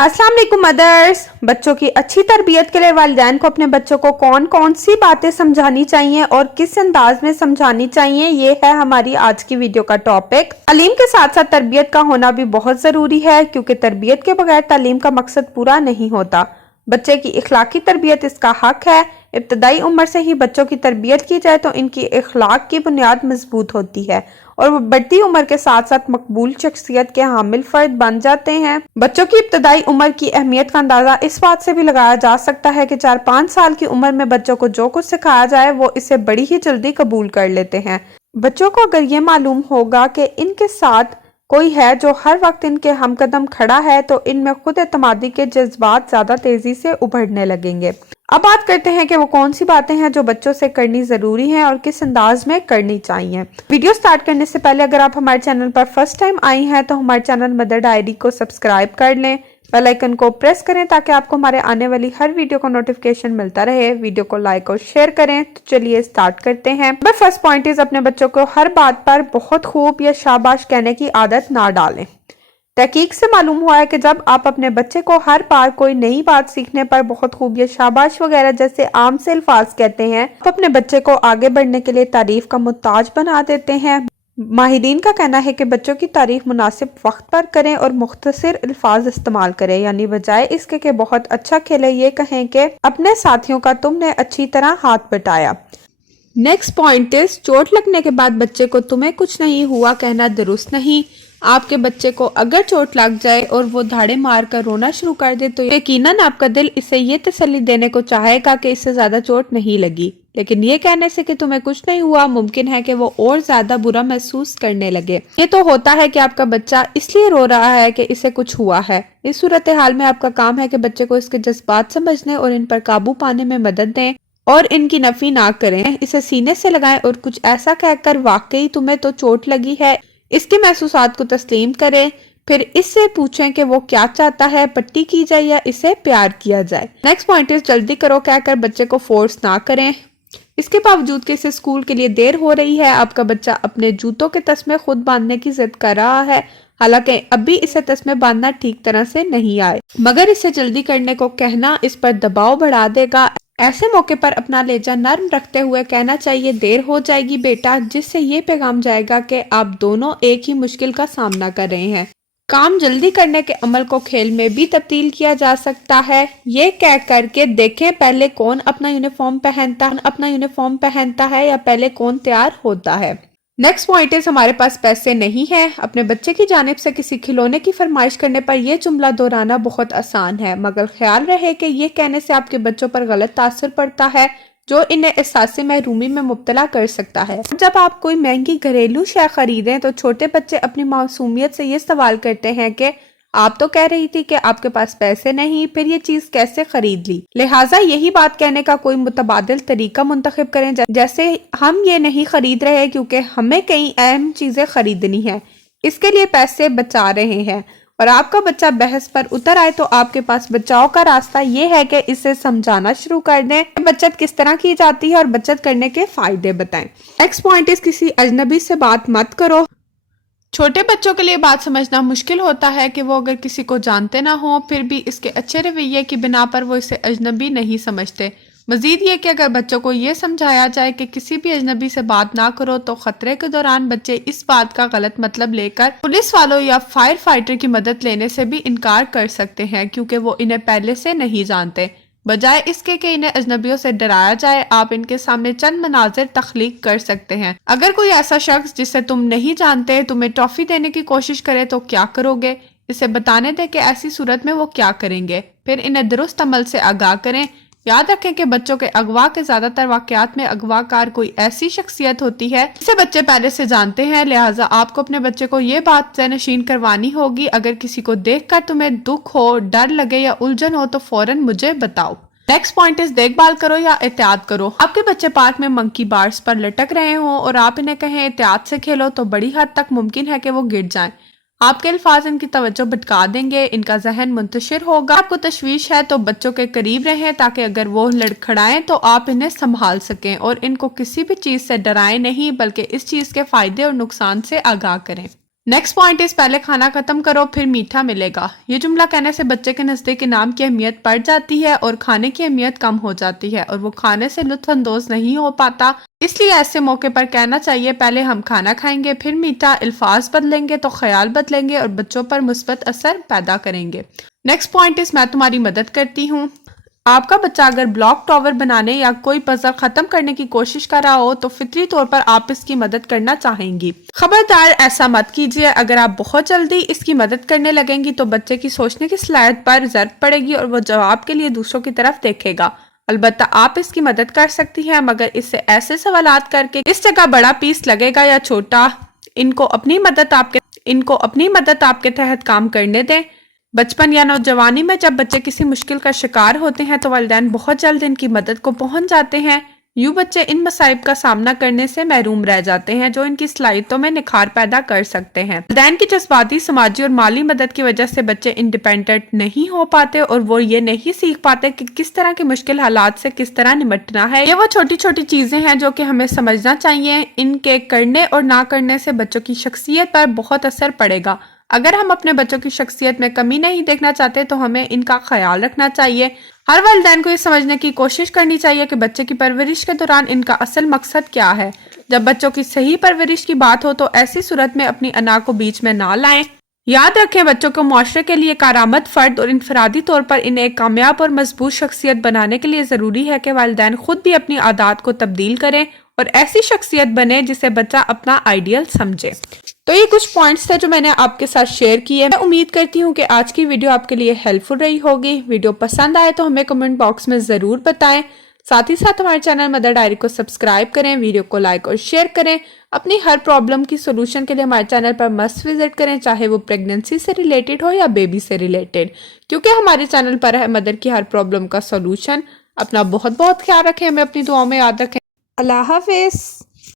अस्सलाम वालेकुम मदर्स। बच्चों की अच्छी तरबियत के लिए वालिदैन को अपने बच्चों को कौन कौन सी बातें समझानी चाहिए और किस अंदाज में समझानी चाहिए, ये है हमारी आज की वीडियो का टॉपिक। तालीम के साथ साथ तरबियत का होना भी बहुत जरूरी है, क्योंकि तरबियत के बगैर तालीम का मकसद पूरा नहीं होता। बच्चे की इखलाकी तरबियत इसका हक है। इब्तदाई उम्र से ही बच्चों की तरबियत की जाए तो इनकी इखलाक की बुनियाद मजबूत होती है और वो बढ़ती उम्र के साथ साथ मकबूल शख्सियत के हामिल फर्द बन जाते हैं। बच्चों की इब्तदाई उम्र की अहमियत का अंदाजा इस बात से भी लगाया जा सकता है कि 4-5 साल की उम्र में बच्चों को जो कुछ सिखाया जाए वो इसे बड़ी ही जल्दी कबूल कर लेते हैं। बच्चों को अगर ये मालूम होगा कि इनके साथ कोई है जो हर वक्त इनके हमकदम खड़ा है तो इनमें खुद एतमादी के जज्बात ज्यादा तेजी से उभरने लगेंगे। अब बात करते हैं कि वो कौन सी बातें हैं जो बच्चों से करनी जरूरी हैं और किस अंदाज में करनी चाहिए। वीडियो स्टार्ट करने से पहले अगर आप हमारे चैनल पर फर्स्ट टाइम आई हैं तो हमारे चैनल मदर डायरी को सब्सक्राइब कर लें, बेल आइकन को प्रेस करें ताकि आपको हमारे आने वाली हर वीडियो का नोटिफिकेशन मिलता रहे। वीडियो को लाइक और शेयर करें। तो चलिए स्टार्ट करते हैं। फर्स्ट पॉइंट इज अपने बच्चों को हर बात पर बहुत खूब या शाबाश कहने की आदत ना डालें। तहकीक से मालूम हुआ है कि जब आप अपने बच्चे को हर बार कोई नई बात सीखने पर बहुत खूब या शाबाश वगैरह जैसे आम से अल्फाज कहते हैं, आप अपने बच्चे को आगे बढ़ने के लिए तारीफ का मुहताज बना देते हैं। माहिरीन का कहना है कि बच्चों की तारीफ मुनासिब वक्त पर करें और मुख्तसर अल्फाज इस्तेमाल करें, यानी बजाय इसके कि बहुत अच्छा खेले ये कहें कि अपने साथियों का तुमने अच्छी तरह हाथ बटाया। नेक्स्ट पॉइंट इज चोट लगने के बाद बच्चे को तुम्हें कुछ नहीं हुआ कहना दुरुस्त नहीं। आपके बच्चे को अगर चोट लग जाए और वो धाड़े मार कर रोना शुरू कर दे तो यकीनन आपका दिल इसे ये तसल्ली देने को चाहेगा कि इससे ज्यादा चोट नहीं लगी, लेकिन ये कहने से कि तुम्हें कुछ नहीं हुआ मुमकिन है कि वो और ज्यादा बुरा महसूस करने लगे। ये तो होता है कि आपका बच्चा इसलिए रो रहा है कि इसे कुछ हुआ है। इस सूरत हाल में आपका काम है कि बच्चे को इसके जज्बात समझने और इन पर काबू पाने में मदद दें और इनकी नफी ना करें। इसे सीने से लगाएं और कुछ ऐसा कहकर वाकई तुम्हें तो चोट लगी है इसके महसूसात को तस्लीम करें। फिर इससे पूछें कि वो क्या चाहता है, पट्टी की जाए या इसे प्यार किया जाए। नेक्स्ट पॉइंट इज जल्दी करो कहकर बच्चे को फोर्स ना करें। इसके बावजूद कि इसे स्कूल के लिए देर हो रही है, आपका बच्चा अपने जूतों के तस्मे खुद बांधने की जिद कर रहा है, हालांकि अभी इसे तस्मे बांधना ठीक तरह से नहीं आए, मगर इसे जल्दी करने को कहना इस पर दबाव बढ़ा देगा। ऐसे मौके पर अपना लेजा नर्म रखते हुए कहना चाहिए देर हो जाएगी बेटा, जिससे ये पैगाम जाएगा कि आप दोनों एक ही मुश्किल का सामना कर रहे हैं। काम जल्दी करने के अमल को खेल में भी तब्दील किया जा सकता है। ये कह करके देखें पहले कौन अपना यूनिफॉर्म पहनता है या पहले कौन तैयार होता है। नेक्स्ट पॉइंट इज हमारे पास पैसे नहीं है। अपने बच्चे की जानिब से किसी खिलौने की फरमाइश करने पर यह जुमला दोहराना बहुत आसान है, मगर ख्याल रहे कि यह कहने से आपके बच्चों पर गलत तासुर पड़ता है जो इन्हें एहसास महरूमी में मुब्तला कर सकता है। जब आप कोई महंगी घरेलू शय खरीदें तो छोटे बच्चे अपनी मासूमियत से ये सवाल करते हैं कि आप तो कह रही थी कि आपके पास पैसे नहीं, फिर ये चीज कैसे खरीद ली। लिहाजा यही बात कहने का कोई मुतबादिल तरीका मुंतखब करें, जैसे हम ये नहीं खरीद रहे क्योंकि हमें कई अहम चीजें खरीदनी है, इसके लिए पैसे बचा रहे हैं। और आपका बच्चा बहस पर उतर आए तो आपके पास बचाव का रास्ता ये है कि इसे समझाना शुरू कर दें बचत किस तरह की जाती है और बचत करने के फायदे बताएं। नेक्स्ट पॉइंट इज किसी अजनबी से बात मत करो। छोटे बच्चों के लिए बात समझना मुश्किल होता है कि वो अगर किसी को जानते ना हो फिर भी इसके अच्छे रवैये की बिना पर वो इसे अजनबी नहीं समझते। मजीद ये कि अगर बच्चों को ये समझाया जाए कि किसी भी अजनबी से बात ना करो तो खतरे के दौरान बच्चे इस बात का गलत मतलब लेकर पुलिस वालों या फायर फाइटर की मदद लेने से भी इनकार कर सकते हैं, क्योंकि वो इन्हें पहले से नहीं जानते। बजाय इसके कि इन्हें अजनबियों से डराया जाए, आप इनके सामने चंद मनाजिर तख्लीक कर सकते हैं। अगर कोई ऐसा शख्स जिसे तुम नहीं जानते तुम्हें टॉफी देने की कोशिश करे तो क्या करोगे, इसे बताने दे कि ऐसी सूरत में वो क्या करेंगे, फिर इन्हें दुरुस्त अमल से आगाह करें। याद रखें कि बच्चों के अगवा के ज्यादातर वाकयात में अगवाकार कोई ऐसी शख्सियत होती है जिसे बच्चे पहले से जानते हैं, लिहाजा आपको अपने बच्चे को ये बात ज़हनशीन करवानी होगी अगर किसी को देखकर तुम्हें दुख हो, डर लगे या उलझन हो तो फौरन मुझे बताओ। नेक्स्ट पॉइंट इज देखभाल करो या एहतियात करो। आपके बच्चे पार्क में मंकी बार्स पर लटक रहे हों और आप इन्हें कहें एहतियात से खेलो तो बड़ी हद तक मुमकिन है कि वो गिर जाएं। आपके अल्फाज इनकी तवज्जो भटका देंगे, इनका जहन मुंतशिर होगा। आपको तशवीश है तो बच्चों के करीब रहें ताकि अगर वो लड़खड़ाएं तो आप इन्हें संभाल सकें और इनको किसी भी चीज से डराएं नहीं बल्कि इस चीज के फायदे और नुकसान से आगाह करें। नेक्स्ट पॉइंट इज पहले खाना खत्म करो फिर मीठा मिलेगा। ये जुमला कहने से बच्चे के नज़दीक इनाम की अहमियत बढ़ जाती है और खाने की अहमियत कम हो जाती है और वो खाने से लुत्फ अंदोज नहीं हो पाता। इसलिए ऐसे मौके पर कहना चाहिए पहले हम खाना खाएंगे फिर मीठा। अल्फाज बदलेंगे तो ख्याल बदलेंगे और बच्चों पर मुस्बत असर पैदा करेंगे। नेक्स्ट पॉइंट इज मैं तुम्हारी मदद करती हूँ। आपका बच्चा अगर ब्लॉक टावर बनाने या कोई पजल खत्म करने की कोशिश कर रहा हो तो फितरी तौर पर आप इसकी मदद करना चाहेंगी। खबरदार ऐसा मत कीजिए। अगर आप बहुत जल्दी इसकी मदद करने लगेंगी तो बच्चे की सोचने की सलाहियत पर ज़र्ब पड़ेगी और वो जवाब के लिए दूसरों की तरफ देखेगा। अलबत्ता आप इसकी मदद कर सकती हैं मगर इससे ऐसे सवालात करके इस जगह बड़ा पीस लगेगा या छोटा, इनको अपनी मदद आपके तहत काम करने दें। बचपन या नौजवानी में जब बच्चे किसी मुश्किल का शिकार होते हैं तो वालिदैन बहुत जल्द इनकी मदद को पहुंच जाते हैं। यूं बच्चे इन मसाइब का सामना करने से महरूम रह जाते हैं जो इनकी सलाहियतों में निखार पैदा कर सकते हैं। वालिदैन की जज्बाती, समाजी और माली मदद की वजह से बच्चे इंडिपेंडेंट नहीं हो पाते और वो ये नहीं सीख पाते कि किस तरह के मुश्किल हालात से किस तरह निपटना है। ये वो छोटी छोटी चीजें हैं जो कि हमें समझना चाहिए। इनके करने और ना करने से बच्चों की शख्सियत पर बहुत असर पड़ेगा। अगर हम अपने बच्चों की शख्सियत में कमी नहीं देखना चाहते तो हमें इनका ख्याल रखना चाहिए। हर वालिदैन को ये समझने की कोशिश करनी चाहिए कि बच्चे की परवरिश के दौरान इनका असल मकसद क्या है। जब बच्चों की सही परवरिश की बात हो तो ऐसी सूरत में अपनी अना को बीच में ना लाएं। याद रखें बच्चों को मुआशरे के लिए कारामद फर्द और इनफरादी तौर पर इन्हें एक कामयाब और मजबूत शख्सियत बनाने के लिए ज़रूरी है कि वालिदैन खुद भी अपनी आदत को तब्दील करें और ऐसी शख्सियत बने जिसे बच्चा अपना आइडियल समझे। तो ये कुछ पॉइंट्स थे जो मैंने आपके साथ शेयर किए। मैं उम्मीद करती हूँ कि आज की वीडियो आपके लिए हेल्पफुल रही होगी। वीडियो पसंद आए तो हमें कमेंट बॉक्स में ज़रूर बताएं। साथ ही साथ हमारे चैनल मदर डायरी को सब्सक्राइब करें, वीडियो को लाइक और शेयर करें। अपनी हर प्रॉब्लम की सोल्यूशन के लिए हमारे चैनल पर मस्ट विजिट करें, चाहे वो प्रेगनेंसी से रिलेटेड हो या बेबी से रिलेटेड, क्योंकि हमारे चैनल पर है मदर की हर प्रॉब्लम का सोल्यूशन। अपना बहुत बहुत ख्याल रखें, हमें अपनी दुआओं में याद रखें। अल्लाह हाफिज़।